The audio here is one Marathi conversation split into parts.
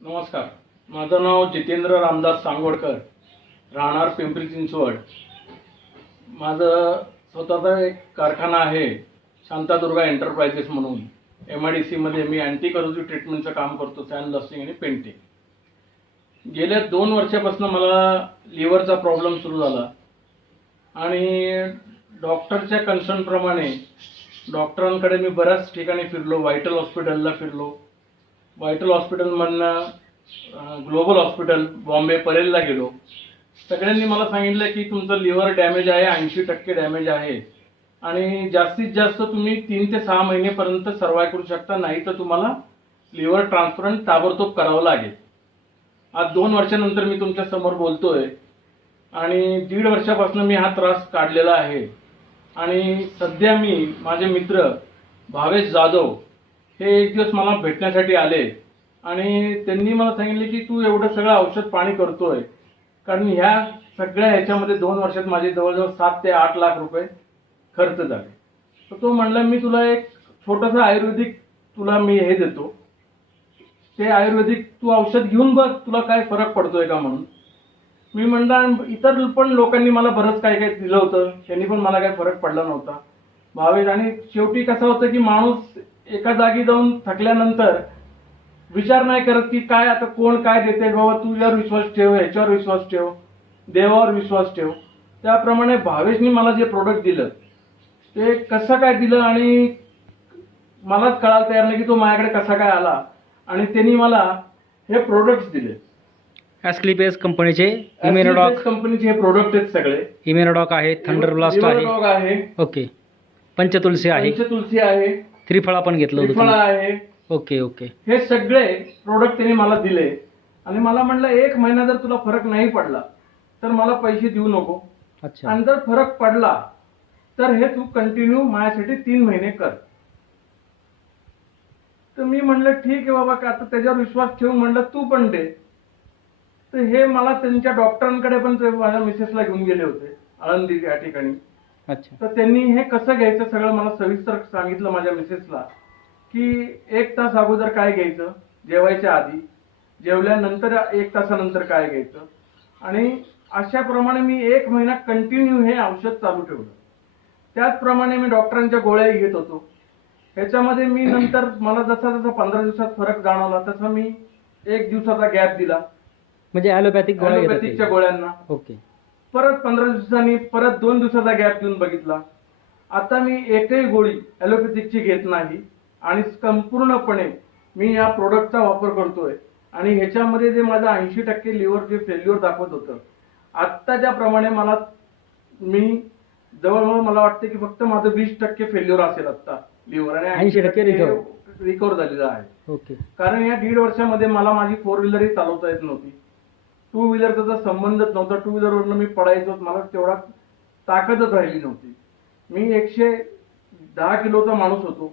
नमस्कार, माझं नाव जितेंद्र रामदास सांगोडकर, राहणार पिंपरी चिंचवड. माझं स्वतःचा एक कारखाना आहे, शांतादुर्गा एंटरप्राइजेस म्हणून. MIDC मध्ये मी अँटी करोजिव ट्रीटमेंटचं काम करतो, सॅन ब्लास्टिंग आणि पेंटिंग. गेल्या 2 वर्षापासून मला लिव्हरचा प्रॉब्लेम सुरू झाला आणि डॉक्टरच्या कन्सर्नप्रमाणे डॉक्टरांकडे मी बऱ्याच ठिकाणी फिरलो. व्हायटल हॉस्पिटलला फिरलो, व्हायटल हॉस्पिटलमधनं ग्लोबल हॉस्पिटल बॉम्बे परेलला गेलो. सगळ्यांनी मला सांगितलं की तुमचं लिव्हर डॅमेज आहे, 80% डॅमेज आहे आणि जास्तीत जास्त तुम्ही 3 ते 6 महिनेपर्यंत सर्वाइव्ह करू शकता, नाही तर तुम्हाला लिव्हर ट्रान्सप्लांट ताबडतोब करावं लागेल. आज 2 वर्षानंतर मी तुमच्या समोर बोलतोय आणि 1.5 वर्षापासून मी हा त्रास काढलेला आहे. आणि सध्या मी, माझे मित्र भावेश जाधव हे एक दिवस मला भेटण्यासाठी आले आणि त्यांनी मला सांगितले की तू एवढं सगळं औषध पाणी करतोय, कारण ह्या सगळ्या ह्याच्यामध्ये 2 वर्षात माझे जवळजवळ 7 ते 8 लाख रुपये खर्च झाले. तर तो म्हणला मी तुला एक छोटंसं आयुर्वेदिक तुला मी हे देतो, ते आयुर्वेदिक तू औषध घेऊन बघ, तुला काय फरक पडतोय का म्हणून. मी म्हणलं इतर पण लोकांनी मला बरंच काय काय दिलं होतं, त्यांनी पण मला काही फरक पडला नव्हता. भावेश, आणि शेवटी कसं होतं की माणूस एका जागी जाऊन थकल्यानंतर विचार नाही करत की काय आता कोण काय देते. बाबा तू यावर विश्वास ठेव, ह्याच्यावर विश्वास ठेव, देवावर विश्वास ठेव. त्याप्रमाणे भावेशनी मला जे प्रोडक्ट दिलं ते कसं काय दिलं आणि मलाच कळायला तयार नाही की तो माझ्याकडे कसा काय आला. आणि त्यांनी मला हे प्रोडक्ट्स दिले. ॲस्क्लिपियस कंपनीचे इम्युनोडॉक कंपनीचे हे प्रोडक्ट आहेत सगळे. इम्युनोडॉक आहे, थंडर ब्लास्ट आहे, ओके, पंचतुलसी आहे, पंचतुलसी आहे, त्रिफळा पण घेतलं होतं त्रिफळा तुम्ही. आहे. Okay okay. हे सगळे प्रोडक्ट त्यांनी मला दिले आणि मला म्हटलं 1 महिना जर तुला फरक नाही पडला तर मला पैसे देऊ नको, अच्छा. आणि जर फरक पडला तर हे तू कंटिन्यू माझ्यासाठी 3 महिने कर. तर मी म्हणलं ठीक आहे बाबा, का आता त्याच्यावर विश्वास ठेवून म्हणलं तू पण दे. तर हे मला त्यांच्या डॉक्टरांकडे पण ते माझ्या मिसेसला घेऊन गेले होते, आळंदी या ठिकाणी. अच्छा. तर त्यांनी हे कसं घ्यायचं सगळं मला सविस्तर सांगितलं माझ्या मिसेसला, की 1 तास अगोदर काय घ्यायचं, जेवायच्या आधी, जेवल्यानंतर 1 तासानंतर काय घ्यायचं, आणि अशाप्रमाणे मी 1 महिना कंटिन्यू हे औषध चालू ठेवलं. त्याचप्रमाणे मी डॉक्टरांच्या गोळ्याही घेत होतो. ह्याच्यामध्ये मी नंतर मला जसा जसा 15 दिवसात फरक जाणवला तसा मी 1 दिवसाचा गॅप दिला, म्हणजे ॲलोपॅथिक गोळ्या घेतात ॲलोपॅथिकच्या गोळ्यांना. ओके. परत 15 दिवसांनी परत 2 दिवसाचा गॅप देऊन बघितला. आता मी एकही गोळी ॲलोपॅथिकची घेत नाही आणि संपूर्णपणे मी या प्रोडक्टचा वापर करतोय. आणि ह्याच्यामध्ये जे माझं 80% लिव्हर जे फेल्युअर दाखवत होतं, आत्ताच्या प्रमाणे मी जवळजवळ मला वाटतं की फक्त माझं 20% फेल्युअर असेल आता लिव्हर, आणि 80% रिकवर झालेलं आहे. ओके. कारण या 1.5 वर्षामध्ये मला माझी 4 व्हीलरही चालवता येत नव्हती, 2 व्हीलरचा संबंधच नव्हता. 2 व्हीलरवरनं मी पडायचो, मला तेवढा ताकदच राहिली नव्हती. मी 110 किलोचा माणूस होतो,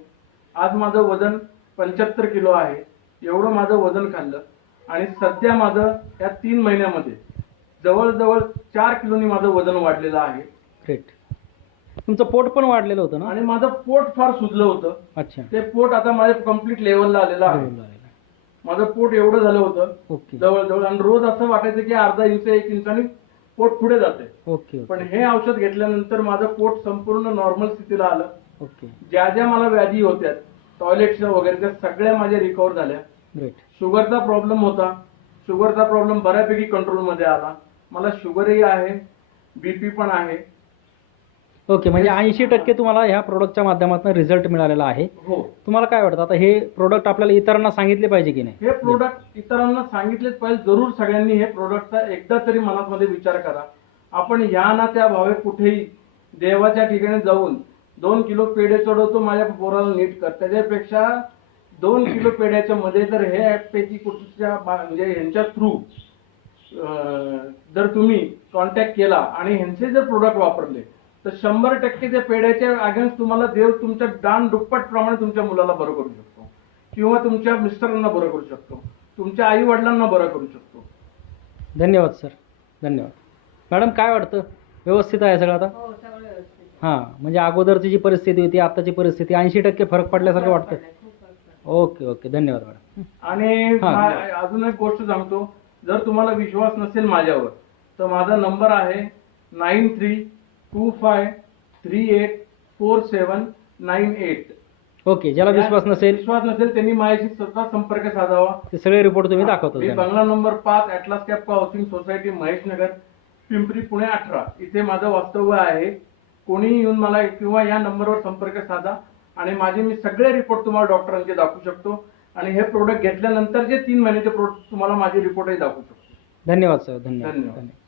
आज माझं वजन 75 किलो आहे. एवढं माझं वजन खाल्लं आणि सध्या माझं या 3 महिन्यामध्ये जवळजवळ 4 किलोनी माझं वजन वाढलेलं आहे. ग्रेट. तुमचं पोट पण वाढलेलं होतं ना? आणि माझं पोट फार सुजलं होतं. अच्छा. ते पोट आता माझ्या कम्प्लीट लेवलला आलेलं आहे. माझं पोट एवढं झालं होतं ओके जवळजवळ, आणि रोज असं वाटायचं की अर्धा इंच 1 इंचाने पोट पुढे जाते. ओके. पण हे औषध घेतल्यानंतर माझं पोट संपूर्ण नॉर्मल स्थितीला आलं. ओके. ज्या ज्या मला व्याधी होत्या, टॉयलेटच्या वगैरे, त्या सगळ्या माझ्या रिकवर झाल्या. ग्रेट. शुगरचा प्रॉब्लेम होता, शुगरचा प्रॉब्लेम बऱ्यापैकी कंट्रोलमध्ये आला. मला शुगरही आहे, BP पण आहे. ओके, म्हणजे 80% तुम्हाला ह्या प्रोडक्टच्या माध्यमातून रिझल्ट मिळालेला आहे. हो. तुम्हाला काय वाटतं आता हे प्रोडक्ट आपल्याला इतरांना सांगितले पाहिजे की नाही? हे प्रोडक्ट इतरांना सांगितलेच पाहिजे. जरूर सगळ्यांनी हे प्रोडक्टचा एकदा तरी मनामध्ये विचार करा. आपण या ना त्या भावे कुठेही देवाच्या ठिकाणी जाऊन 2 किलो पेढे चढवतो, माझ्या पोराला नीट कर, त्याच्यापेक्षा 2 किलो पेढ्याच्या मध्ये जर हे ॲपपैकी कुठच्या म्हणजे ह्यांच्या थ्रू जर तुम्ही कॉन्टॅक्ट केला आणि ह्यांचे जर प्रोडक्ट वापरले तर 100% त्या पेढ्याच्या अगेन्स्ट तुम्हाला देव तुमच्या दान दुप्पट प्रमाणे तुमच्या मुलाला बरं करू शकतो, किंवा तुमच्या मिस्टरांना बरं करू शकतो, तुमच्या आई वडिलांना बरं करू शकतो. धन्यवाद सर, धन्यवाद. मॅडम, काय वाटतं, व्यवस्थित आहे सगळं आता? हो, सगळं व्यवस्थित. हां, म्हणजे अगोदरची जी परिस्थिती होती आताची परिस्थिती 80% फरक पडल्यासारखं वाटतं. खूप फरक पडला. ओके ओके, धन्यवाद मॅडम. आणि हा. अजून एक गोष्ट सांगतो, जर तुम्हाला विश्वास नसेल माझ्यावर तर माझा नंबर आहे 9325384798. ओके, ज्याला विश्वास नसेल विश्वास नसेल त्यांनी माझ्याशी स्वतः संपर्क साधावा. ते सगळे रिपोर्ट तुम्ही दाखवतो मी त्यांना. बंगला number 5 Atlas Kappa housing society Maheshnagar, Pimpri, Pune 18 इथे माझं वास्तव्य आहे. कोणीही येऊन मला किंवा या नंबरवर संपर्क साधा आणि माझे मी सगळे रिपोर्ट तुम्हाला डॉक्टरांचे दाखवू शकतो आणि हे प्रोडक्ट घेतल्यानंतर जे 3 महिन्याचे प्रोडक्ट तुम्हाला माझे रिपोर्टही दाखवू शकतो. धन्यवाद सर, धन्यवाद. धन्यवाद. धन्यवाद.